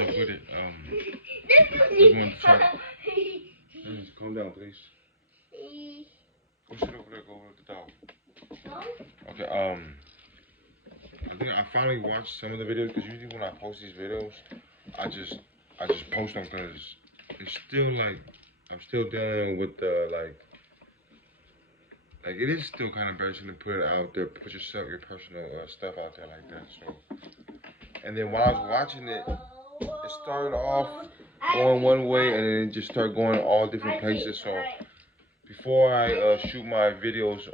up with it. Just wanted to try to... Just calm down, please. Go sit over there, go over with the dog. Okay, I think I finally watched some of the videos, because usually when I post these videos, I just post them because it's still like, I'm still dealing with the, like it is still kind of embarrassing to put it out there, put your personal stuff out there like that, so. And then while I was watching it, it started off going one way, and then it just started going all different places, so. Before I shoot my videos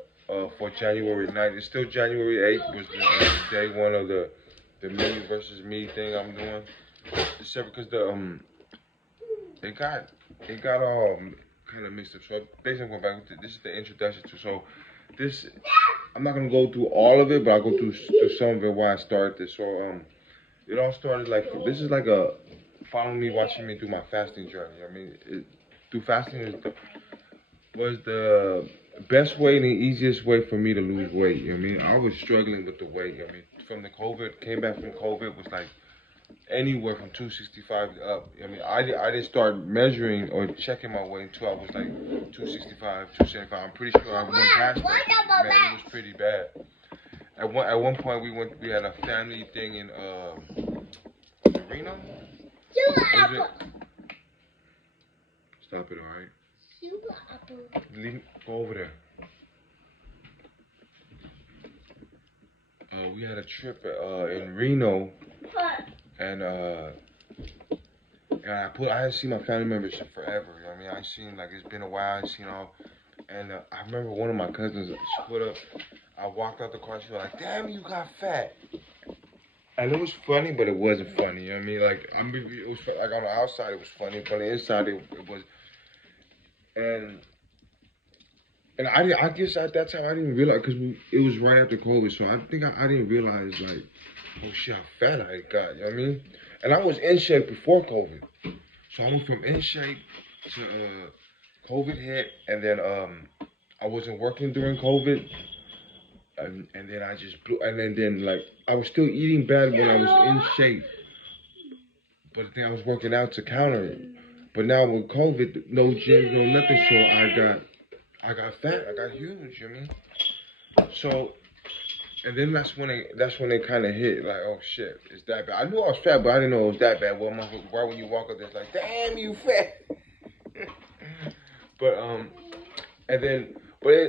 for January 9th, it's still January 8th, was the day one of the me versus me thing I'm doing. Except because it got all kind of mixed up. So basically, I'm going back to this is the introduction to. So this, I'm not gonna go through all of it, but I'll go through some of it why I started this. So it all started like this is like a following me, watching me through my fasting journey. I mean, through fasting was the best way and the easiest way for me to lose weight. You know what I mean? I was struggling with the weight. I mean, from the COVID, came back from COVID, was like anywhere from 265 up. I mean, I didn't start measuring or checking my weight until I was like 265, 275. I'm pretty sure I went past that. Man, it was pretty bad. At one point, we had a family thing in Reno. Stop it, all right? Go over there. We had a trip in Reno, and I hadn't seen my family members in forever. You know what I mean? I seen, like, it's been a while. I seen all, and I remember one of my cousins, she put up. I walked out the car. She was like, "Damn, you got fat." And it was funny, but it wasn't funny. You know what I mean? Like, it was like on the outside it was funny, but on the inside it was. And I guess at that time I didn't realize, because it was right after COVID, so I think I didn't realize, like, oh shit, how fat I got, you know what I mean? And I was in shape before COVID. So I went from in shape to COVID hit, and then I wasn't working during COVID, and then I just blew, and then like, I was still eating bad when I was in shape, but then I was working out to counter it. But now with COVID, no gym, no nothing, so I got fat, I got huge, you know what I mean? So, and then that's when it kind of hit, like, oh shit, it's that bad. I knew I was fat, but I didn't know it was that bad. Well, right when you walk up there, it's like, damn, you fat. But,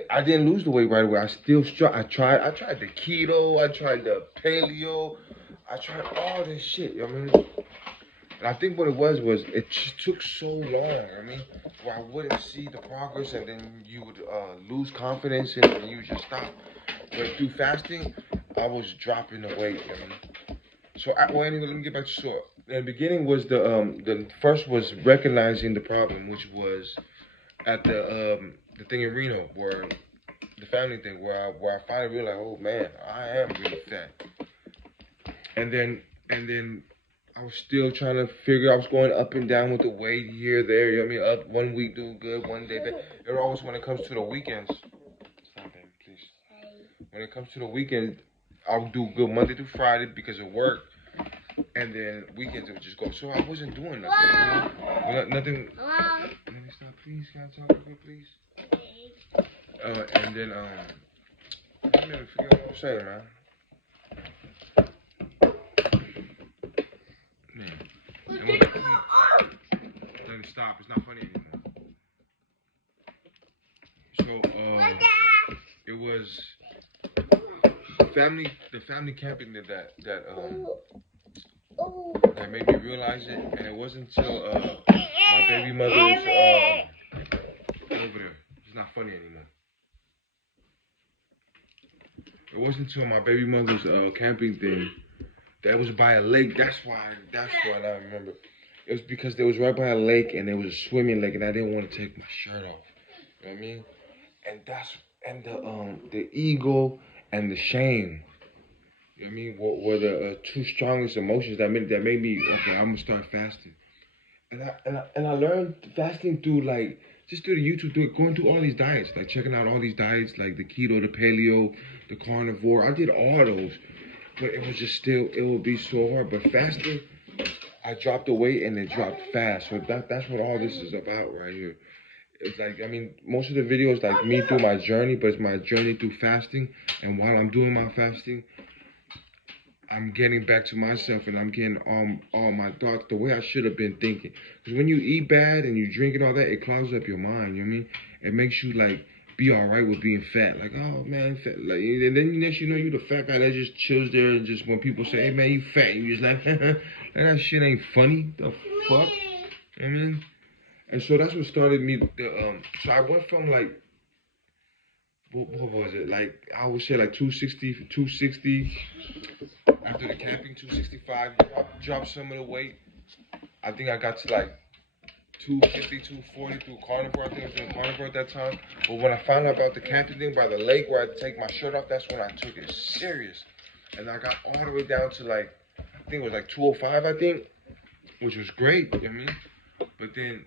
I didn't lose the weight right away. I still I tried the keto, I tried the paleo, I tried all this shit, you know what I mean? And I think what it was it just took so long, I mean, where I wouldn't see the progress, and then you would lose confidence and you just stop. But through fasting, I was dropping the weight, you know. So, anyway, let me get back to short. The beginning was the first was recognizing the problem, which was at the thing in Reno, where the family thing, where I finally realized, oh man, I am really fat. And then I was still trying to figure. I was going up and down with the weight here, there. You know what I mean? Up one week doing good, one day bad. It always, when it comes to the weekends. Stop, baby, please. When it comes to the weekend, I'll do good Monday through Friday because of work, and then weekends it would just go. So I wasn't doing nothing. You know? Nothing. Let me stop, please. Can I talk to you, please? And then I never forget what I was saying, man. Let me stop. It's not funny anymore. So it was the family camping that made me realize it, and it wasn't until my baby mother's over there. It's not funny anymore. It wasn't until my baby mother's camping thing that was by a lake. That's why I remember. It was because they was right by a lake, and there was a swimming lake, and I didn't want to take my shirt off. You know what I mean? And the ego and the shame. You know what I mean? Were the two strongest emotions that made me, okay, I'm gonna start fasting. And I learned fasting through, like, just through the YouTube, going through all these diets, like checking out all these diets, like the keto, the paleo, the carnivore. I did all those, but it was just still, it would be so hard. But fasting, I dropped the weight and it dropped fast. So that's what all this is about right here. It's like, I mean, most of the videos like me through my journey, but it's my journey through fasting. And while I'm doing my fasting, I'm getting back to myself and I'm getting all my thoughts the way I should have been thinking. Because when you eat bad and you drink and all that, it clouds up your mind. You know what I mean? It makes you like be all right with being fat. Like, oh man, fat. Like, and then next you know you the fat guy that just chills there and just when people say, hey man, you fat, you just like, that shit ain't funny. The fuck? You know what I mean? And so that's what started me. So I went from like, what was it? Like I would say like 260. After the camping, 265, dropped some of the weight. I think I got to like 250, 240 through carnivore. I think I was doing carnivore at that time. But when I found out about the camping thing by the lake where I take my shirt off, that's when I took it serious. And I got all the way down to like, I think it was like 205, I think, which was great, you know what I mean? But then,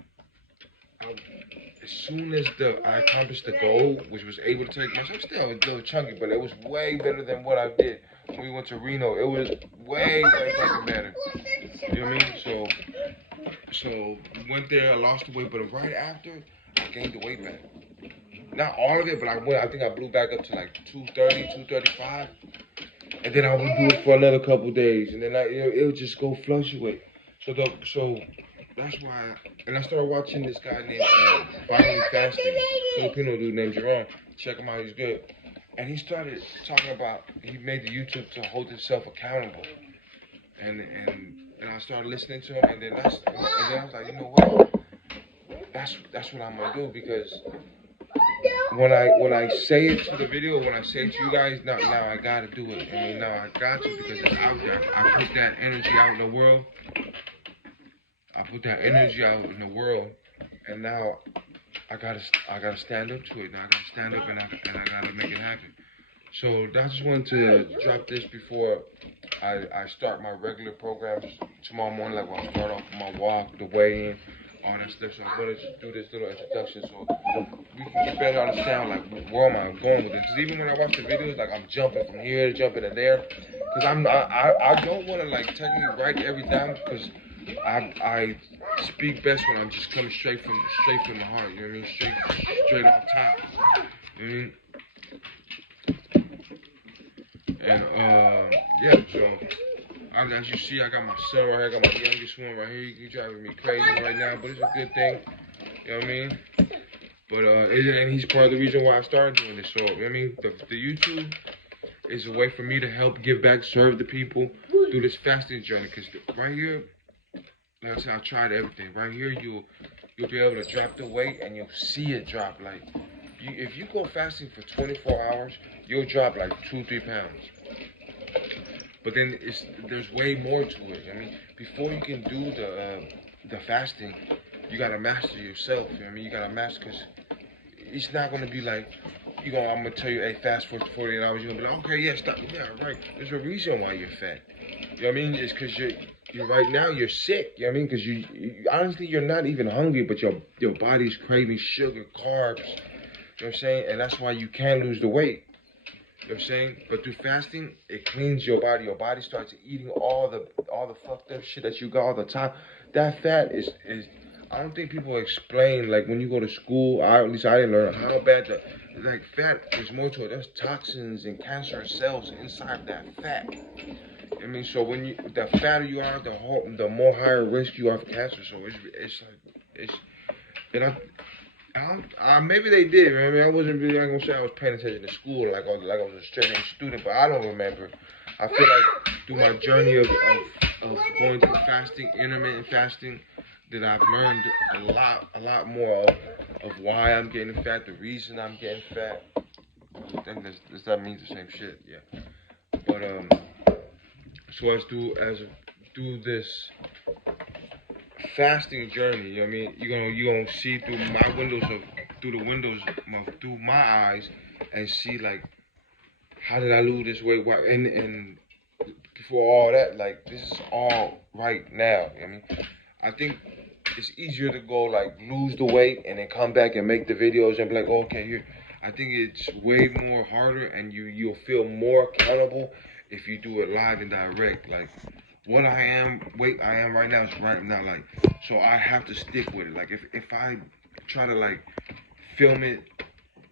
as soon as I accomplished the goal, which was able to take myself, still a little chunky, but it was way better than what I did when we went to Reno. It was way fucking better. You know what I mean? So went there, I lost the weight, but right after, I gained the weight back. Not all of it, but I think I blew back up to like 230, 235. And then I would do it for another couple days, and then it would just go fluctuate. So that's why, and I started watching this guy named Fia'ai Fasting, Filipino dude named Jerome. Check him out, he's good. And he started talking about, he made the YouTube to hold himself accountable. And I started listening to him, and then I was like, you know what? That's what I'm gonna do, because when I say it to the video, when I say it to you guys, now I gotta do it. I mean, now I got to, because it's out there. I put that energy out in the world. And now I gotta stand up to it. Now I gotta stand up and I gotta make it happen. So I just wanted to drop this before I start my regular programs tomorrow morning. Like when I start off my walk, the weigh-in, all that stuff. So I'm gonna just do this little introduction so we can get better understand like where am I going with this. Because even when I watch the videos, like I'm jumping from here, jumping to there. Because I don't want to like technically write every down, because I speak best when I'm just coming straight from the heart. You know what I mean? Straight off top. You know what I mean? And yeah, so as you see, I got my son right here, I got my youngest one right here. He's driving me crazy right now, but it's a good thing. You know what I mean? But and he's part of the reason why I started doing this. So you know what I mean, the YouTube is a way for me to help give back, serve the people through this fasting journey. Because right here, like I said, I tried everything. Right here, you'll be able to drop the weight and you'll see it drop. Like if you go fasting for 24 hours, you'll drop like 2-3 pounds. But then there's way more to it. I mean, before you can do the fasting, you gotta master yourself. You know what I mean? You gotta master, because it's not gonna be like I'm gonna tell you, hey, fast for 48 hours. You're gonna be like, okay, yeah, stop. Yeah, right. There's a reason why you're fat. You know what I mean? It's because you're right now you're sick. You know what I mean? Because you honestly you're not even hungry, but your body's craving sugar, carbs. You know what I'm saying? And that's why you can't lose the weight. You know what I'm saying? But through fasting, it cleans your body. Your body starts eating all the fucked up shit that you got all the time. That fat is I don't think people explain, like when you go to school, at least I didn't learn how bad like fat, there's more to it. There's toxins and cancerous cells inside that fat. I mean, so when the fatter you are, the more higher risk you are for cancer. So maybe they did. I mean, I wasn't really. I'm gonna say I was paying attention to school, like I was a straight A student, but I don't remember. I feel like through my journey of going through fasting, intermittent fasting, that I've learned a lot more of why I'm getting fat, the reason I'm getting fat. I think that means the same shit, yeah. But so as do this fasting journey, you know what I mean? You're gonna see through my eyes, and see like how did I lose this weight? Why? And before all that, like this is all right now. You know what I mean? I think it's easier to go like lose the weight and then come back and make the videos and be like, oh, okay, here. I think it's way more harder, and you'll feel more accountable if you do it live and direct. Like what I am, weight I am right now is right now, like, so I have to stick with it. Like, if I try to, like, film it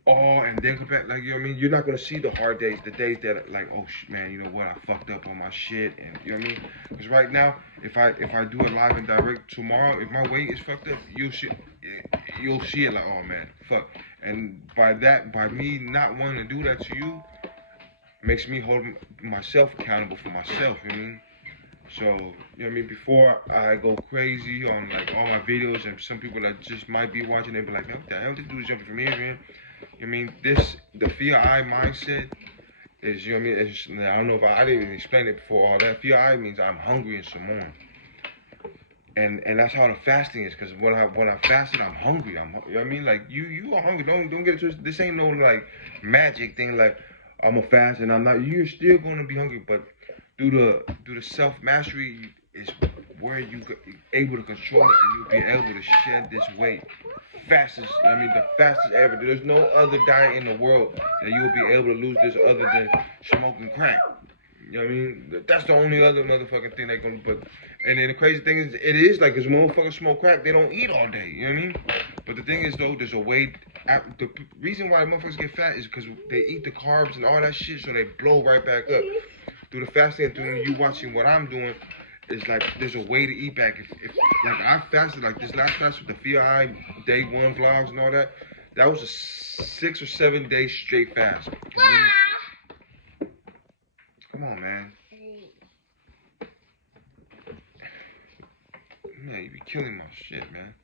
all and then come back, like, you know what I mean? You're not gonna see the hard days, the days that, like, oh, man, you know what, I fucked up on my shit, and, you know what I mean? Because right now, if I do it live and direct tomorrow, if my weight is fucked up, you'll see it like, oh, man, fuck. And by me not wanting to do that to you, makes me hold myself accountable for myself, you know what I mean? So, you know what I mean, before I go crazy on, like, all my videos, and some people that just might be watching, they be like, man, what the hell this dude's jumping from here, man? You know what I mean? The Fia'ai mindset is, you know what I mean, I don't know if I didn't even explain it before all that. Fia'ai means I'm hungry and some more. And that's how the fasting is, because when I fasted, I'm hungry. You know what I mean? Like, you are hungry. Don't get it twisted. This ain't no, like, magic thing, like, I'm gonna fast and I'm not. You're still gonna be hungry, but through the self mastery is where you able to control it, and you'll be able to shed this weight fastest. I mean, the fastest ever. There's no other diet in the world that you'll be able to lose this other than smoking crack. You know what I mean? That's the only other motherfucking thing they gonna put. And then the crazy thing is, it is like, 'cause motherfuckers smoke crack, they don't eat all day. You know what I mean? But the thing is, though, there's a way. The reason why motherfuckers get fat is because they eat the carbs and all that shit, so they blow right back up. Through the fasting and through you watching what I'm doing, it's like there's a way to eat back. If like I fasted, like this last fast with the Fia'ai day 1 vlogs and all that, that was a 6 or 7 day straight fast. Come on, man. Man, you be killing my shit, man.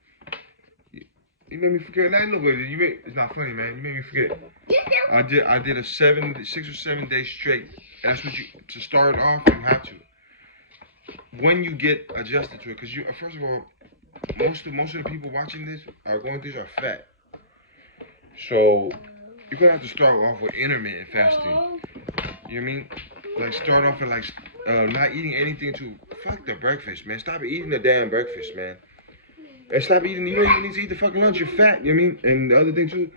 You made me forget. That look good. It's not funny, man. You made me forget. I did a 6 or 7 days straight. And that's what to start off, you have to. When you get adjusted to it, because first of all, most of the people watching this are going through this are fat. So you're gonna have to start off with intermittent fasting. You know what I mean? Like, start off with, like, not eating anything to fuck the breakfast, man. Stop eating the damn breakfast, man. And stop eating. You don't even need to eat the fucking lunch. You're fat. You know what I mean? And the other thing too,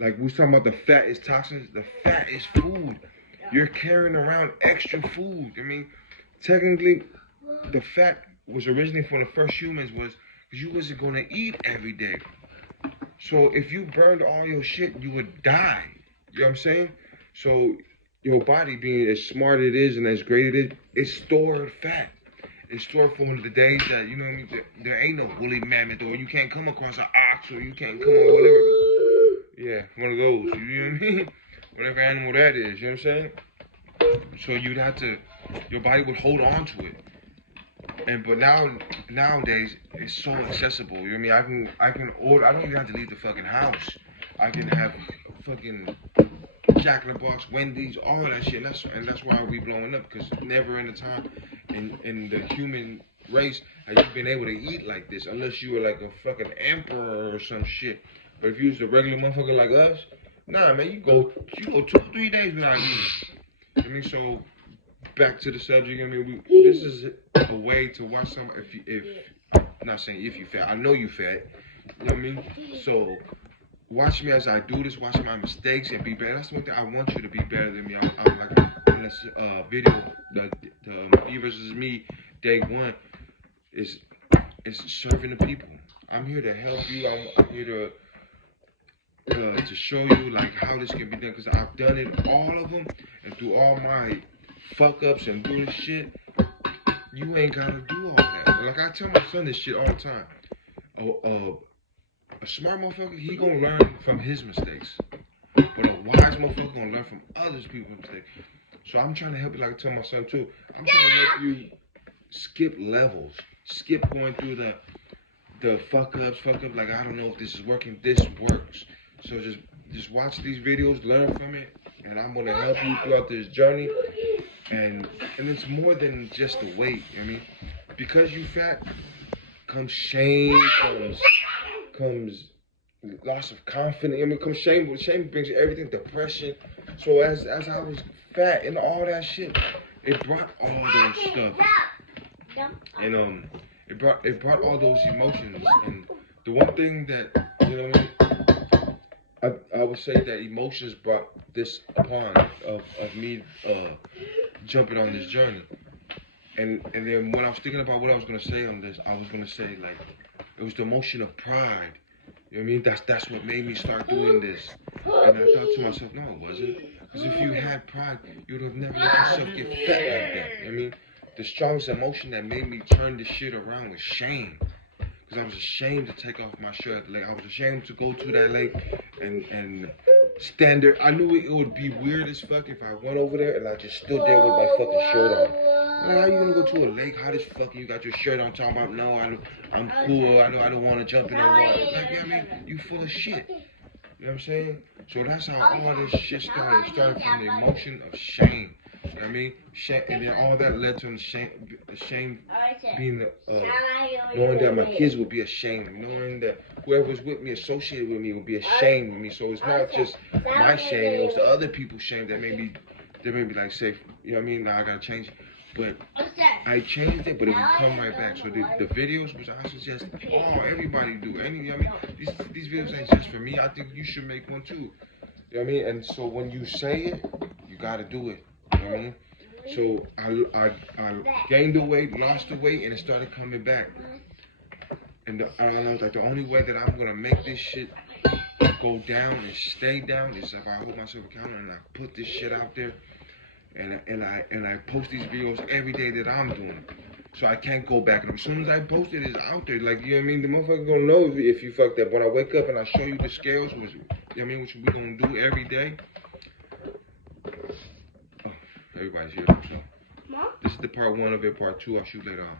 like we was talking about, the fat is toxins. The fat is food. You're carrying around extra food. I mean, technically, the fat was originally from the first humans was because you wasn't gonna eat every day. So if you burned all your shit, you would die. You know what I'm saying? So your body, being as smart it is and as great it is, it's stored fat. It's stored for the days that, you know what I mean, there ain't no woolly mammoth, or you can't come across an ox, or you can't come on whatever. Yeah, one of those. You know what I mean? Whatever animal that is. You know what I'm saying? So you'd have to, your body would hold on to it. But nowadays it's so accessible. You know what I mean? I can order. I don't even have to leave the fucking house. I can have fucking Jack in the Box, Wendy's, all that shit. And that's why we blowing up, because never in the time in the human race have you been able to eat like this, unless you were like a fucking emperor or some shit. But if you was a regular motherfucker like us, nah, man, you go 2 or 3 days without eating. You know what I mean? So back to the subject. I mean, this is a way to watch some. If I'm not saying if you fat, I know you fat. You know what I mean? So watch me as I do this. Watch my mistakes and be better. That's one thing I want you to be better than me. I'm like in this video, the me versus me day 1 is serving the people. I'm here to help you. I'm here to show you like how this can be done, because I've done it, all of them, and through all my fuck ups and doing shit, you ain't gotta do all that. Like I tell my son this shit all the time. A smart motherfucker, he gonna learn from his mistakes, but a wise motherfucker gonna learn from others people's mistakes. So I'm trying to help you, like I tell my son too. I'm trying to help you skip levels, skip going through the fuck ups. Like, I don't know if this is working. This works. So just watch these videos, learn from it, and I'm gonna help you throughout this journey. And it's more than just the weight. You know what I mean? Because you fat, comes shame, comes loss of confidence. I mean, comes shame. Shame brings everything, depression. So as I was fat and all that shit, it brought all those stuff. And it brought all those emotions. And the one thing that, you know what I mean, I would say that emotions brought this upon of me jumping on this journey. And then when I was thinking about what I was gonna say on this, I was gonna say like it was the emotion of pride. You know what I mean? That's what made me start doing this. And I thought to myself, no, it wasn't. Because if you had pride, you would have never let yourself get fat like that. You know what I mean? The strongest emotion that made me turn this shit around was shame. Because I was ashamed to take off my shirt. Like I was ashamed to go to that lake and stand there. I knew it would be weird as fuck if I went over there and I just stood there with my fucking shirt on. Like, how you gonna go to a lake hot as fuck and you got your shirt on talking about no, I'm cool, I know I don't wanna jump in the water. Like, you know what I mean? You full of shit. You know what I'm saying? So that's how all this shit started. It started from the emotion of shame. You know what I mean? Shame, and then all that led to the shame being knowing that my kids would be ashamed, knowing that whoever's with me, associated with me, would be ashamed of me. So it's not just my shame; it was the other people's shame that made me like say, you know what I mean? Now I gotta change it. But I changed it, but it would come right back. So the videos, which I suggest, everybody do. I mean, these videos ain't just for me. I think you should make one too. You know what I mean? And so when you say it, you gotta do it. You know what I mean? So I gained the weight, lost the weight, and it started coming back. And I was like, the only way that I'm gonna make this shit go down and stay down is if I hold myself accountable and I put this shit out there. And I post these videos every day that I'm doing it. So I can't go back. And as soon as I post it, it's out there. Like, you know what I mean? The motherfucker gonna know if you fucked up. When I wake up and I show you the scales, which, you know what I mean, which we gonna do every day. Oh, everybody's here. So this is the part 1 of it. Part 2, I'll shoot later on.